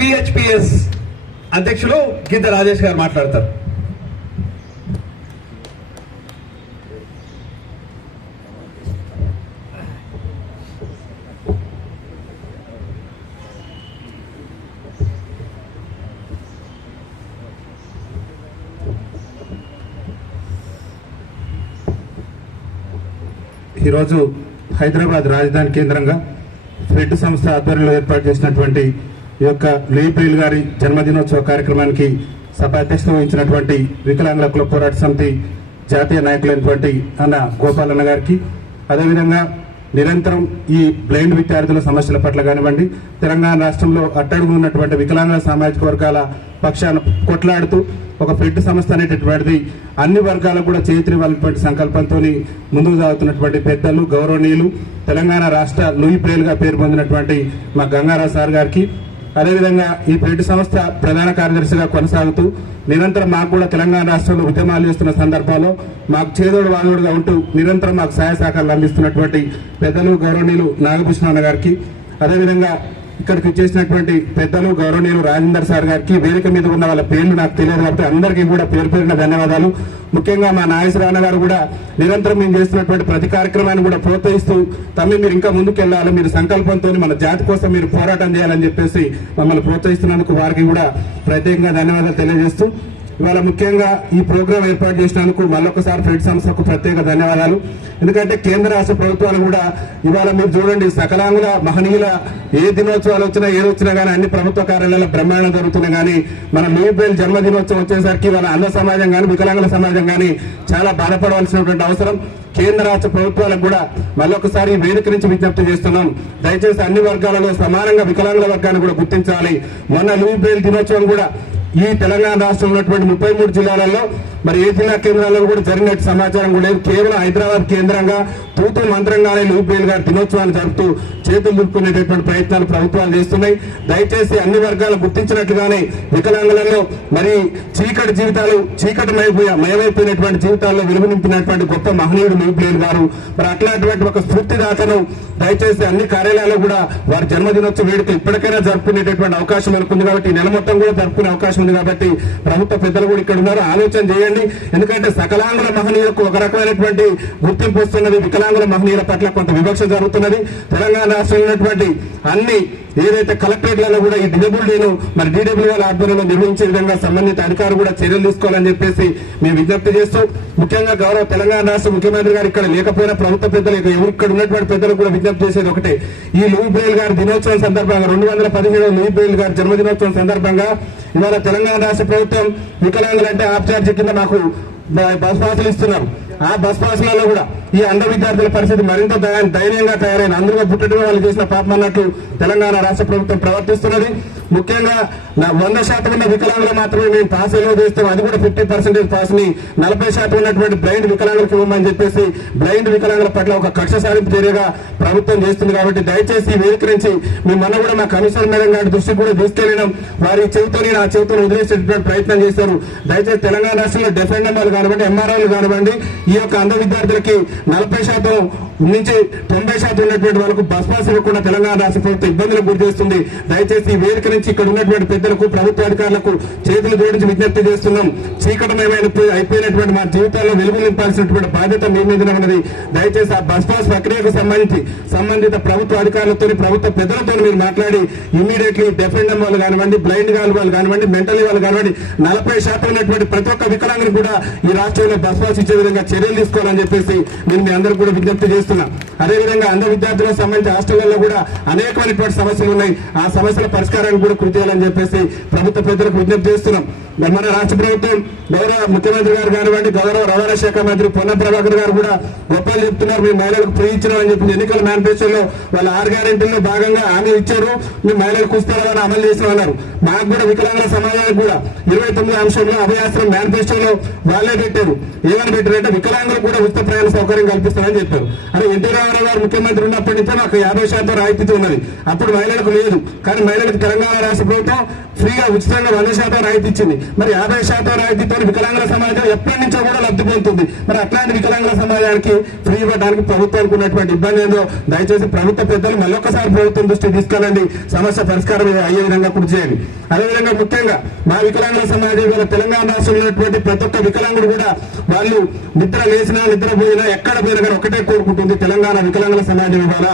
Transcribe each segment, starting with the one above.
VHPS అధ్యక్షులు గీత రాజేష్ గారు మాట్లాడతారు. ఈరోజు హైదరాబాద్ రాజధాని కేంద్రంగా ఫెడ్ సంస్థ ఆధ్వర్యంలో ఏర్పాటు చేసినటువంటి ఈ యొక్క లూయి గారి జన్మదినోత్సవ కార్యక్రమానికి సభ అధ్యక్షత వహించినటువంటి వికలాంగుల కుల పోరాట సమితి జాతీయ నాయకులైనటువంటి అన్న గోపాలన్న గారికి, అదేవిధంగా నిరంతరం ఈ బ్లైండ్ విద్యార్థుల సమస్యల పట్ల కానివ్వండి, తెలంగాణ రాష్ట్రంలో అట్టడుగు ఉన్నటువంటి వికలాంగుల సామాజిక వర్గాల పక్షాన కొట్లాడుతూ ఒక ఫెడ్ సంస్థ అనేటటువంటిది అన్ని వర్గాలకు కూడా చేతినివ్వాలన్నటువంటి సంకల్పంతో ముందుకు సాగుతున్నటువంటి పెద్దలు, గౌరవనీయులు, తెలంగాణ రాష్ట్ర లూయి గా పేరు పొందినటువంటి మా గంగారావు సార్ గారికి, అదేవిధంగా ఈ ఫెడ్ సంస్థ ప్రధాన కార్యదర్శిగా కొనసాగుతూ నిరంతరం మాకు కూడా తెలంగాణ రాష్ట్రంలో ఉద్యమాలు చేస్తున్న సందర్భాల్లో మాకు చేదోడు వాదోడుగా ఉంటూ నిరంతరం మాకు సహాయ సహకారాలు అందిస్తున్నటువంటి పెద్దలు, గౌరవనీయులు నాగభూషణ గారికి, అదేవిధంగా ఇక్కడికి చేసినటువంటి పెద్దలు, గౌరవనీయులు రాజేందర్ సార్ గారికి, వేదిక మీద ఉన్న వాళ్ళ పేర్లు నాకు తెలియదు కాబట్టి అందరికీ కూడా పేరు పేరున ధన్యవాదాలు. ముఖ్యంగా మా నాగేశ్వరరావు గారు కూడా నిరంతరం మేము చేస్తున్నటువంటి ప్రతి కార్యక్రమాన్ని కూడా ప్రోత్సహిస్తూ తమ్మి మీరు ఇంకా ముందుకు వెళ్ళాలి, మీరు సంకల్పంతో మన జాతి కోసం మీరు పోరాటం చేయాలని చెప్పేసి మమ్మల్ని ప్రోత్సహిస్తున్నందుకు వారికి కూడా ప్రత్యేకంగా ధన్యవాదాలు తెలియజేస్తూ, ఇవాళ ముఖ్యంగా ఈ ప్రోగ్రాం ఏర్పాటు చేసినందుకు మళ్ళొకసారి ఫెడ్ సంస్థకు ప్రత్యేక ధన్యవాదాలు. ఎందుకంటే కేంద్ర రాష్ట్ర ప్రభుత్వాలు కూడా ఇవాళ మీరు చూడండి, సకలాంగుల మహనీయుల ఏ దినోత్సవాలు వచ్చినా ఏదొచ్చినా కానీ అన్ని ప్రభుత్వ కార్యాలయాల్లో బ్రహ్మాండం జరుగుతున్నాయి. కానీ మన లూయి జన్మదినోత్సవం వచ్చేసరికి వాళ్ళ అన్న సమాజం కానీ వికలాంగుల సమాజం కానీ చాలా బాధపడవలసినటువంటి అవసరం. కేంద్ర రాష్ట్ర ప్రభుత్వాలకు కూడా మళ్ళొకసారి వేదిక నుంచి విజ్ఞప్తి చేస్తున్నాం, దయచేసి అన్ని వర్గాలలో సమానంగా వికలాంగుల వర్గాన్ని కూడా గుర్తించాలి. మొన్న లూయి దినోత్సవం కూడా ఈ తెలంగాణ రాష్ట్రంలో ఉన్నటువంటి 33 జిల్లాలలో మరి ఏ జిల్లా కేంద్రాల్లో కూడా జరిగినట్టు సమాచారం కూడా లేదు. కేవలం హైదరాబాద్ కేంద్రంగా తూతు మంత్రంగానే లూయి గారి దినోత్సవాన్ని జరుపుతూ చేతులు దులుపుకునేటటువంటి ప్రయత్నాలు ప్రభుత్వాలు చేస్తున్నాయి. దయచేసి అన్ని వర్గాలు గుర్తించినట్లుగానే వికలాంగులలో మరి చీకటి జీవితాలు, మయమైపోయినటువంటి జీవితాల్లో వెలుగు నింపినటువంటి గొప్ప మహనీయుడు లూయి గారు. మరి అట్లాంటి ఒక స్ఫూర్తిదాతను దయచేసి అన్ని కార్యాలయాల్లో కూడా వారి జన్మదినోత్సవ వేడుకలు ఇప్పటికైనా జరుపుకునేటటువంటి అవకాశం ఉంది కాబట్టి ఈ నెల మొత్తం కూడా జరుపుకునే అవకాశం ఉంది కాబట్టి ప్రభుత్వ పెద్దలు కూడా ఇక్కడ ఉన్నారు, ఆలోచన చేయండి. ఎందుకంటే సకలాంగుల మహనీయులకు ఒక రకమైనటువంటి గుర్తింపు వస్తున్నది, వికలాంగుల మహనీయుల పట్ల కొంత వివక్ష జరుగుతున్నది. తెలంగాణ రాష్ట్రంలో ఉన్నటువంటి అన్ని ఏదైతే కలెక్టరేట్లలో కూడా ఈ డిడబ్ల్యూడీను మరి DWL ఆధ్వర్యంలో నిర్వహించే విధంగా సంబంధిత అధికారులు కూడా చర్యలు తీసుకోవాలని చెప్పేసి మేము విజ్ఞప్తి చేస్తూ, ముఖ్యంగా గౌరవ తెలంగాణ రాష్ట్ర ముఖ్యమంత్రి గారు ఇక్కడ లేకపోయినా ప్రభుత్వ పెద్దలు ఇక్కడ ఉన్నటువంటి పెద్దలు కూడా విజ్ఞప్తి చేసేది ఒకటే, ఈ లూయి గారి దినోత్సవం సందర్భంగా 217వ లూయి గారి జన్మదినోత్సవం సందర్భంగా ఇవాళ తెలంగాణ రాష్ట్ర ప్రభుత్వం వికలాంగులంటే ఆఫ్ ఛార్జ్ కింద మాకు బస్ పాసులు ఇస్తున్నారు. ఆ బస్ పాసులలో కూడా ఈ అంధ విద్యార్థుల పరిస్థితి మరింత దయనీయంగా తయారైన, అందులో పుట్టడమే వాళ్ళు చేసిన పాపం అన్నట్టు తెలంగాణ రాష్ట్ర ప్రభుత్వం ప్రవర్తిస్తున్నది. ముఖ్యంగా 100% ఉన్న వికలాంగులు మాత్రమే మేము పాస్ ఎలా చేస్తాం, అది కూడా 50% పాస్ ని 40% ఉన్నటువంటి బ్లైండ్ వికలాంగులకు ఇవ్వమని చెప్పేసి బ్లైండ్ వికలాంగుల పట్ల ఒక కక్ష సాధింపు చర్యగా ప్రభుత్వం చేస్తుంది. కాబట్టి దయచేసి వేదిక నుంచి మిమ్మల్ని కూడా మా కమిషనర్ మేడం గారి దృష్టికి కూడా తీసుకెళ్లినాం. వారి చెవితోని నా చెవితో వదిలేసేటువంటి ప్రయత్నం చేశారు. దయచేసి తెలంగాణ రాష్ట్రంలో డెఫెండర్లు కానివ్వండి, MROలు కానివ్వండి, ఈ యొక్క అంధ విద్యార్థులకి 40% నుంచి 90% ఉన్నటువంటి వాళ్ళకు బస్ పాస్ ఇవ్వకుండా తెలంగాణ రాష్ట్ర ప్రభుత్వం ఇబ్బందులకు గురి చేస్తుంది. దయచేసి ఈ వేదిక నుంచి ఇక్కడ ఉన్నటువంటి పెద్దలకు, ప్రభుత్వ అధికారులకు చేతులు జోడించి విజ్ఞప్తి చేస్తున్నాం. చీకటమయమైన అయిపోయినటువంటి మా జీవితాల్లో వెలుగు నింపాల్సినటువంటి బాధ్యత మీ మీద ఉన్నది. దయచేసి ఆ బస్ పాస్ ప్రక్రియకు సంబంధిత ప్రభుత్వ అధికారులతో, ప్రభుత్వ పెద్దలతో మీరు మాట్లాడి ఇమ్మీడియట్లీ డెఫెండర్ వాళ్ళు కానివ్వండి, బ్లైండ్ వాళ్ళు కానివ్వండి, మెంటలీ వాళ్ళు కానివ్వండి, 40% ఉన్నటువంటి ప్రతి ఒక్క వికలాంగుని కూడా ఈ రాష్ట్రంలో బస్ పాస్ ఇచ్చే విధంగా చర్యలు తీసుకోవాలని చెప్పేసి నేను మీ అందరూ కూడా విజ్ఞప్తి చేస్తున్నా. అదేవిధంగా అంధ విద్యార్థులకు సంబంధించి హాస్టళ్లలో కూడా అనేకమైనటువంటి సమస్యలు ఉన్నాయి. ఆ సమస్యల పరిష్కారానికి కూడా కృషి చేయాలని చెప్పేసి ప్రభుత్వ పెద్దలకు విజ్ఞప్తి చేస్తున్నాం. మన రాష్ట్ర ప్రభుత్వం గౌరవ ముఖ్యమంత్రి గారు కానివ్వండి, గౌరవ రవాణా శాఖ మంత్రి పొన్నం ప్రభాకర్ గారు కూడా గొప్పలు చెప్తున్నారు. మీ మహిళలకు ఫ్రీ ఇచ్చినామని చెప్పి ఎన్నికల మేనిఫెస్టోలో వాళ్ళ 6 గ్యారెంటీల్లో భాగంగా హామీ ఇచ్చారు, మీ మహిళలకు ఉచితాలను అమలు చేసినామన్నారు. మాకు కూడా వికలాంగుల సమాజానికి కూడా 29 అంశంలో అభయాస్త్రం మేనిఫెస్టోలో వాళ్ళే పెట్టారు. ఏమని పెట్టారంటే వికలాంగులకు కూడా ఉచిత ప్రయాణ సౌకర్యం కల్పిస్తారని చెప్పారు. అదే NT రామారావు గారు ముఖ్యమంత్రి ఉన్నప్పటి నుంచి నాకు 50% రాయితీతో ఉన్నది. అప్పుడు మహిళలకు లేదు, కానీ మహిళలకు తెలంగాణ రాష్ట్ర ప్రభుత్వం ఫ్రీగా ఉచితంగా 100% రాయితీ ఇచ్చింది. మరి 50% రాయితీతో వికలాంగుల సమాజం ఎప్పటి నుంచో కూడా లబ్ధి పొందుతుంది. మరి అట్లాంటి వికలాంగుల సమాజానికి ఫ్రీ ఇవ్వడానికి ప్రభుత్వానికి ఉన్నటువంటి ఇబ్బంది ఏందో దయచేసి ప్రభుత్వ పెద్దలు మళ్ళొకసారి ప్రభుత్వం దృష్టి తీసుకెళ్ళండి, సమస్య పరిష్కారం అయ్యే విధంగా కృషి చేయండి. అదేవిధంగా ముఖ్యంగా మా వికలాంగుల సమాజం ఇవాళ తెలంగాణ రాష్ట్రంలో ఉన్నటువంటి ప్రతి ఒక్క వికలాంగుడు కూడా వాళ్ళు నిద్ర లేచినా నిద్రపోయినా ఎక్కడ పోయినా కానీ ఒకటే కోరుకుంటుంది, తెలంగాణ వికలాంగుల సమాజం ఇవాళ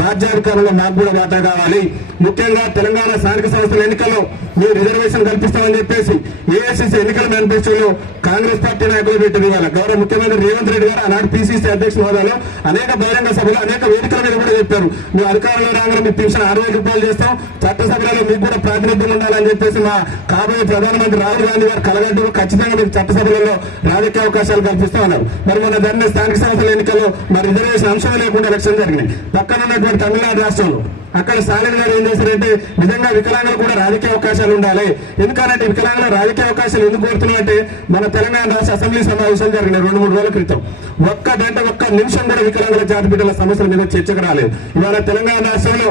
రాజ్యాధికారంలో మాకు కూడా వాటా కావాలి. ముఖ్యంగా తెలంగాణ స్థానిక సంస్థల ఎన్నికల్లో మీరు రిజర్వేషన్ కల్పిస్తామని చెప్పేసి ఏఐసిసి ఎన్నికల మేనిఫెస్టోలో కాంగ్రెస్ పార్టీ నాయకులు పెట్టింది. ఇవాళ గౌరవ ముఖ్యమంత్రి రేవంత్ రెడ్డి గారు ఆనాడు పిసిసి అధ్యక్షుల హోదాలో అనేక బహిరంగ సభలు అనేక వేదికల మీద కూడా చెప్పారు, మేము అధికారంలో రాగానే మీ పెన్షన్ 60,000 రూపాయలు చేస్తాం, చట్టసభలలో మీకు కూడా ప్రాతినిధ్యం ఉండాలని చెప్పేసి మా కాబోయే ప్రధానమంత్రి రాహుల్ గాంధీ గారు కలగడ్డు ఖచ్చితంగా మీకు చట్టసభలలో రాజకీయ అవకాశాలు కల్పిస్తా ఉన్నారు. మరి మన దాన్ని స్థానిక సంస్థల ఎన్నికల్లో మరి రిజర్వేషన్ అంశం లేకుండా ఎలక్షన్ జరిగినాయి. పక్కన ఉన్నటువంటి తమిళనాడు రాష్ట్రంలో అక్కడ స్టాలిన్ గారు ఏం చేశారంటే నిజంగా వికలాంగులు కూడా రాజకీయ అవకాశాలు ఉండాలి, ఎందుకంటే వికలాంగుల రాజకీయ అవకాశాలు ఎందుకు కోరుతున్నాయంటే మన తెలంగాణ రాష్ట్ర అసెంబ్లీ సమావేశాలు జరిగినాయి 2-3 రోజుల క్రితం. ఒక్క నిమిషం కూడా వికలాంగుల జాతి బిడ్డల సమస్యల మీద చర్చకు రాలేదు. ఇవాళ తెలంగాణ రాష్ట్రంలో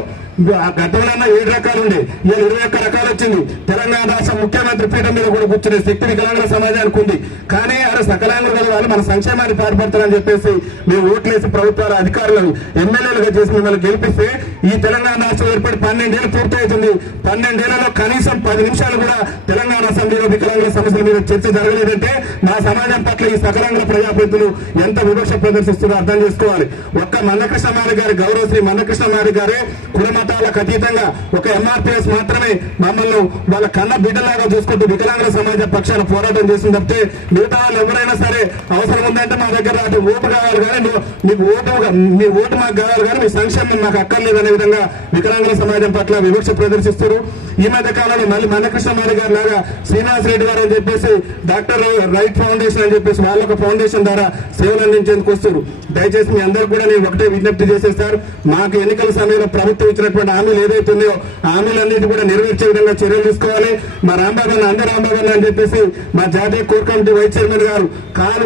గతంలో 7 రకాలు ఉండే, ఇవాళ 21 రకాలు వచ్చింది. తెలంగాణ రాష్ట్ర ముఖ్యమంత్రి పీఠం మీద కూడా కూర్చునే శక్తి వికలాంగుల సమాజానికి ఉంది. కానీ సకలాంగులు గల వాళ్ళు మన సంక్షేమాన్ని పాటుపడతారని చెప్పేసి మేము ఓట్లేసి ప్రభుత్వాల అధికారులను ఎమ్మెల్యేలుగా చేసి మిమ్మల్ని గెలిపిస్తే ఈ తెలంగాణ రాష్ట్రం ఏర్పడి 12 ఏళ్ళు పూర్తవుతుంది. 12 ఏళ్లలో కనీసం 10 నిమిషాలు కూడా తెలంగాణ అసెంబ్లీలో వికలాంగుల సమస్యల మీద చర్చ జరగలేదంటే మా సమాజం పట్ల ఈ సకలాంగుల ప్రజాప్రతినిధులు ఎంత వివక్ష ప్రదర్శిస్తున్నారో అర్థం చేసుకోవాలి. ఒక్క మందకృష్ణ మాదిగ గారి గౌరవ శ్రీ మందకృష్ణ మాదిగ గారే కుల మతాలకు అతీతంగా ఒక ఎంఆర్పీఎస్ మాత్రమే మమ్మల్ని వాళ్ళ కన్న బిడ్డలాగా చూసుకుంటూ వికలాంగుల సమాజ పక్షాన పోరాటం చేసింది తప్పితే మిగతా వాళ్ళు ఎవరైనా సరే అవసరం ఉందంటే మా దగ్గర ఓటు కావాలి కానీ మీ ఓటు మాకు కావాలి కానీ మీ సంక్షేమం మాకు అక్కర్లేదు అనే విధంగా వికలాంగుల సమాజం పట్ల వివక్ష ప్రదర్శిస్తారు. ఈ మధ్య కాలంలో మళ్ళీ మందకృష్ణ మాదిగ గారి లాగా శ్రీనివాస్ రెడ్డి గారు అని చెప్పేసి డాక్టర్ రైట్ ఫౌండేషన్ అని చెప్పేసి వాళ్ళొక ఫౌండేషన్ ద్వారా సేవలు అందించేందుకు వస్తారు. దయచేసి మీ అందరూ కూడా నేను ఒకటే విజ్ఞప్తి చేసేది సార్, మాకు ఎన్నికల సమయంలో ప్రభుత్వం ఇచ్చినటువంటి హామీలు ఏదైతే ఉన్నాయో హామీలన్నింటి కూడా నెరవేర్చే విధంగా చర్యలు తీసుకోవాలి. మా రాంబాబు అని చెప్పేసి మా జాతీయ కోర్ కమిటీ వైస్ చైర్మన్ గారు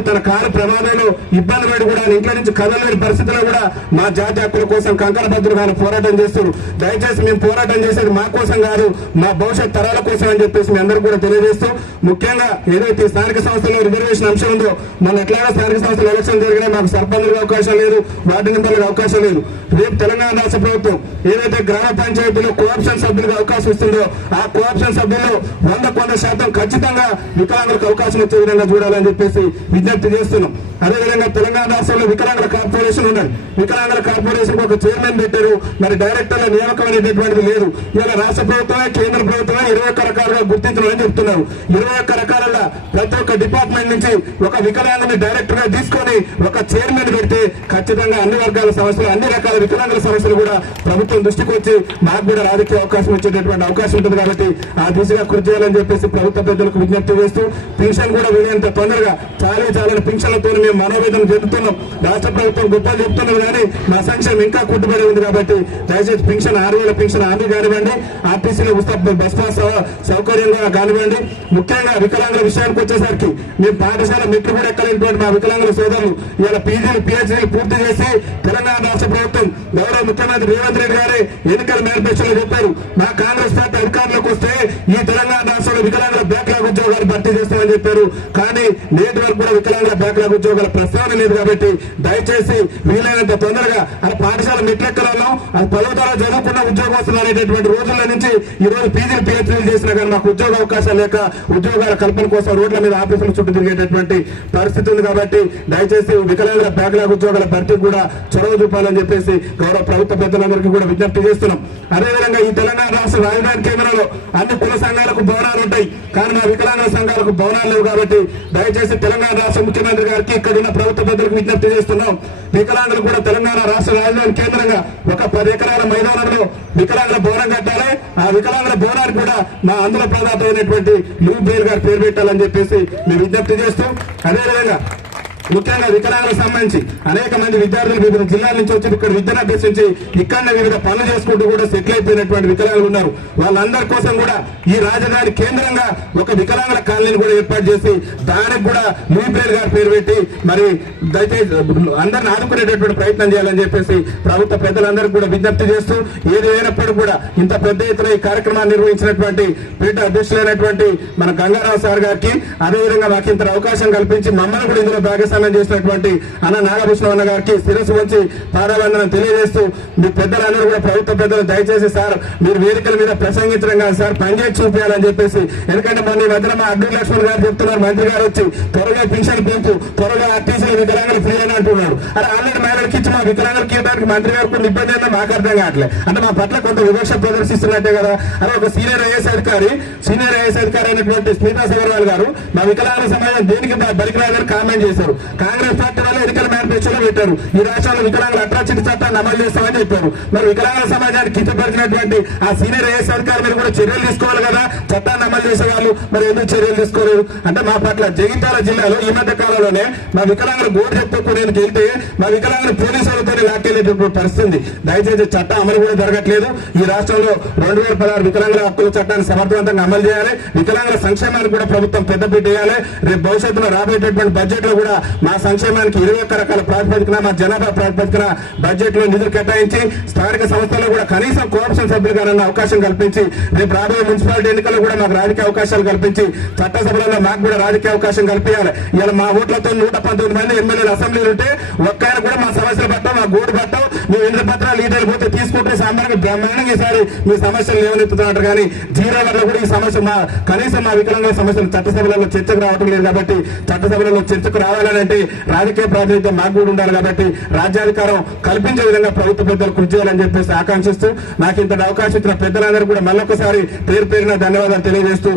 తన కారు ప్రమాదంలో ఇబ్బంది పడి కూడా ఇంట్లో నుంచి కదలలేని పరిస్థితుల్లో కూడా మా జాతీయ హక్కుల కోసం కంకణబద్దులుగా పోరాటం చేస్తారు. దయచేసి మేము పోరాటం చేసేది మా కోసం కాదు, మా భవిష్యత్ తరాల కోసం అని చెప్పేసి మీ అందరూ కూడా తెలియజేస్తూ ముఖ్యంగా ఏదైతే స్థానిక సంస్థల్లో రిజర్వేషన్ అంశం ఉందో మన ఎట్లాగా స్థానిక సంస్థల ఎలక్షన్ జరిగినా మాకు సర్పంచులకు అవకాశం లేదు, వార్డు మెంబర్లకు అవకాశం లేదు. రేపు తెలంగాణ రాష్ట్ర ప్రభుత్వం ఏదైతే గ్రామ పంచాయతీలో కోఆప్షన్ సభ్యులకు అవకాశం ఇస్తుందో ఆ కోఆప్షన్ సభ్యులు 100% ఖచ్చితంగా వికలాంగులకు అవకాశం వచ్చే విధంగా చూడాలని చెప్పేసి విజ్ఞప్తి చేస్తున్నాం. అదేవిధంగా తెలంగాణ రాష్ట్రంలో వికలాంగుల కార్పొరేషన్ ఉన్నది. వికలాంగుల కార్పొరేషన్ ఒక చైర్మన్ పెట్టారు, మరి డైరెక్టర్ల నియామకం అనేటటువంటిది లేదు. ఇవాళ రాష్ట్ర ప్రభుత్వమే కేంద్ర ప్రభుత్వమే 21 రకాలుగా గుర్తించడం చెప్తున్నారు. 21 రకాలుగా ప్రతి ఒక్క డిపార్ట్మెంట్ నుంచి ఒక వికలాంగుని డైరెక్టర్ గా తీసుకొని ఒక చైర్మన్ పెడితే ఖచ్చితంగా అన్ని వర్గాల సమస్యలు అన్ని రకాల వికలాంగుల సమస్యలు కూడా ప్రభుత్వం దృష్టికి వచ్చి మాకు కూడా రాజకీయ అవకాశం వచ్చేటటువంటి అవకాశం ఉంటుంది. కాబట్టి ఆ దిశగా కృషి చేయాలని చెప్పేసి ప్రభుత్వ పెద్దలకు విజ్ఞప్తి చేస్తూ పెన్షన్ కూడా వీలైనంత తొందరగా చాలని పెన్షన్లతో మేము మనోవేదన చెందుతున్నాం. రాష్ట్ర ప్రభుత్వం గొప్ప చెప్తున్నది కానీ మా సంక్షేమం ఇంకా కుట్టుబడి ఉంది. కాబట్టి దయచేసి పెన్షన్ 6,000 పెన్షన్ హామీ కానివ్వండి, ఆర్టీసీలో బస్ పాస్ సౌకర్యంగా కానివ్వండి. ముఖ్యంగా వికలాంగుల విషయానికి వచ్చేసరికి మేము పాఠశాల మెట్లు కూడా ఎక్కలేనటువంటి మా వికలాంగుల సోదరులు ఇవాళ పీజీలు పిహెచ్డీలు పూర్తి చేసి తెలంగాణ రాష్ట్ర ప్రభుత్వం గౌరవ ముఖ్యమంత్రి రేవంత్ రెడ్డి గారే ఎన్నికల మేనిఫెస్టోలో చెప్పారు, మా కాంగ్రెస్ పార్టీ అధికారంలోకి వస్తే ఈ తెలంగాణ రాష్ట్రంలో వికలాంగుల బ్యాక్లాగ్ ఉద్యోగాలు భర్తీ చేస్తామని చెప్పారు. కానీ నేటి వరకు కూడా వికలాంగుల బ్యాక్లాగ్ ఉద్యోగాల ప్రస్తావన లేదు. కాబట్టి దయచేసి వీలైనంత తొందరగా అది పాఠశాల మెట్లెక్కలలో అది 10వ తరగతి చదువుకున్న ఉద్యోగం వస్తుంది అనేటటువంటి రోజుల నుంచి ఈ రోజు పీజీలు పిహెచ్డీలు చేసినా కానీ మాకు ఉద్యోగ అవకాశాలు లేక ఉద్యోగాల కల్పన కోసం రోడ్ల మీద ఆఫీసుల చుట్టూ తిరిగేటటువంటి పరిస్థితి ఉంది. కాబట్టి దయచేసి వికలాంగుల బ్యాక్లాగ్ ఉద్యోగాల భర్తీ కూడా చొరవ చూపాలని చెప్పేసి గౌరవ ప్రభుత్వ పెద్దలందరికీ కూడా విజ్ఞప్తి చేస్తున్నాం. అదేవిధంగా ఈ తెలంగాణ రాష్ట్ర రాజధాని కేంద్రంలో అన్ని కుల సంఘాలకు భవనాలు ఉంటాయి, కానీ మా వికలాంగుల సంఘాలకు భవనాలు లేవు. కాబట్టి దయచేసి తెలంగాణ రాష్ట్ర ముఖ్యమంత్రి గారికి ఇక్కడ ఉన్న ప్రభుత్వ పెద్దలకు విజ్ఞప్తి చేస్తున్నాం, వికలాంగులు కూడా తెలంగాణ రాష్ట్ర రాజధాని కేంద్రంగా ఒక 10 ఎకరాల మైదానంలో వికలాంగుల భవనం కట్టాలి. ఆ వికలాంగుల భవనానికి కూడా మా ఆంధ్ర ప్రదాత అయినటువంటి లూబేల్ గారు పేరు పెట్టాలని చెప్పేసి మేము విజ్ఞప్తి చేస్తూ అదేవిధంగా ముఖ్యంగా వికలాంగులకు సంబంధించి అనేక మంది విద్యార్థులు వివిధ జిల్లాల నుంచి వచ్చి ఇక్కడ విద్యను అభ్యసించి ఇక్కడ వివిధ పనులు చేసుకుంటూ కూడా సెటిల్ అయిపోయినటువంటి వికలాంగులు ఉన్నారు. వాళ్ళందరి కోసం కూడా ఈ రాజధాని కేంద్రంగా ఒక వికలాంగుల కాలనీని కూడా ఏర్పాటు చేసి దానికి కూడా లూయిబ్రేల్ గారి పేరు పెట్టి మరి దయచేసి అందరిని ఆదుకునేటటువంటి ప్రయత్నం చేయాలని చెప్పేసి ప్రభుత్వ పెద్దలందరికీ కూడా విజ్ఞప్తి చేస్తూ ఏది అయినప్పటికీ కూడా ఇంత పెద్ద ఎత్తున ఈ కార్యక్రమాన్ని నిర్వహించినటువంటి పీఠ అధ్యక్షులైనటువంటి మన గంగారావు సార్ గారికి, అదేవిధంగా మాకు ఇంత అవకాశం కల్పించి మమ్మల్ని కూడా ఇందులో భాగస్వామ్యం చేసినటువంటి అన్న నాగభూషణ అన్న గారికి శిరస్సు వచ్చి పాదావందనం తెలియజేస్తూ మీ పెద్దలందరూ కూడా ప్రభుత్వ పెద్దలు దయచేసి సార్ మీరు వేదికల మీద ప్రసంగించడం కాదు సార్, పనిచేసి చూపించాలని చెప్పేసి. ఎందుకంటే మన ఈ మధ్యన మా అడ్డు లక్ష్మణ్ గారు చెప్తున్నారు, మంత్రి గారు వచ్చి త్వరగా పెన్షన్ పెంపు, త్వరగా ఆర్టీసీల వికలాంగులు ఫ్రీ అని అంటున్నాడు. అరే ఆల్రెడీ మహిళలకు ఇచ్చి మా వికలాంగులకి ఇవ్వడానికి మంత్రి గారు కొన్ని ఇబ్బంది అయినా మాకు అర్థం కావట్లేదు. అంటే మా పట్ల కొంత వివక్ష ప్రదర్శిస్తున్నట్టే కదా. అరే ఒక సీనియర్ ఐఏఎస్ అధికారి అయినటువంటి స్మితా సగర్వాల్ గారు మా వికలాంగుల సమాజం దేనికి బలికిరాదని కామెంట్ చేశారు. కాంగ్రెస్ పార్టీ వల్ల ఎన్నికల మేనిఫెస్టోలో పెట్టారు ఈ రాష్ట్రంలో వికలాంగుల అట్రాసిటీ చట్టాన్ని అమలు చేస్తామని చెప్పారు. మరి వికలాంగుల సమాజాన్ని కించపరిచినటువంటి ఆ సీనియర్ ఐఏఎస్ అధికారి మీద కూడా చర్యలు తీసుకోవాలి కదా. చట్టాన్ని అమలు చేసేవాళ్ళు మరి ఎందుకు చర్యలు తీసుకోలేదు అంటే మా పట్ల జగిత్యాల జిల్లాలో ఈ మధ్య కాలంలోనే మా వికలాంగులు గోడు చెప్పుకోవడానికి వెళ్తే మా వికలాంగులు పోలీసులతో లాక్కెళ్ళేటటువంటి పరిస్థితి. దయచేసి చట్టం అమలు కూడా జరగట్లేదు. ఈ రాష్ట్రంలో 2016 వికలాంగుల హక్కుల చట్టాన్ని సమర్థవంతంగా అమలు చేయాలి. వికలాంగుల సంక్షేమానికి కూడా ప్రభుత్వం పెద్దపీట వేయాలి. రేపు భవిష్యత్తులో రాబోయేటటువంటి బడ్జెట్ లో కూడా మా సంక్షేమానికి 21 రకాల ప్రాతిపదికన మా జనాభా ప్రాతిపదికన బడ్జెట్ లో నిధులు కేటాయించి స్థానిక సంస్థల్లో కూడా కనీసం కోఆప్షన్ సభ్యులుగానన్న అవకాశం కల్పించి రేపు రాబోయే మున్సిపాలిటీ ఎన్నికల్లో కూడా మాకు రాజకీయ అవకాశాలు కల్పించి చట్టసభలలో మాకు కూడా రాజకీయ అవకాశం కల్పించాలి. ఇలా మా ఓట్లతో 119 మంది ఎమ్మెల్యేలు అసెంబ్లీలు ఉంటే ఒక్కైనా కూడా మా సమస్యలు పట్టం, మా గోడు పట్టం, మీ ఎన్ని పత్రాలు లీడర్లు పోతే తీసుకుంటే సామాన్యంగా బ్రహ్మాండంగా ఈసారి మీ సమస్యలు లేవనెత్తుతున్నారు. కానీ 0 వల్ల కూడా ఈ సమస్య కనీసం మా వికలాంగుల సమస్యలు చట్టసభలలో చర్చకు రావటం లేదు. కాబట్టి చట్టసభలలో చర్చకు రావాలని అంటే రాజకీయ ప్రాతినిధ్యం మాకు కూడా ఉండాలి. కాబట్టి రాజ్యాధికారం కల్పించే విధంగా ప్రభుత్వ పెద్దలు కృషి చేయాలని చెప్పేసి ఆకాంక్షిస్తూ నాకు ఇంత అవకాశం ఇచ్చిన పెద్దలందరూ కూడా మళ్ళొకసారి పేరు పేరున ధన్యవాదాలు తెలియజేస్తూ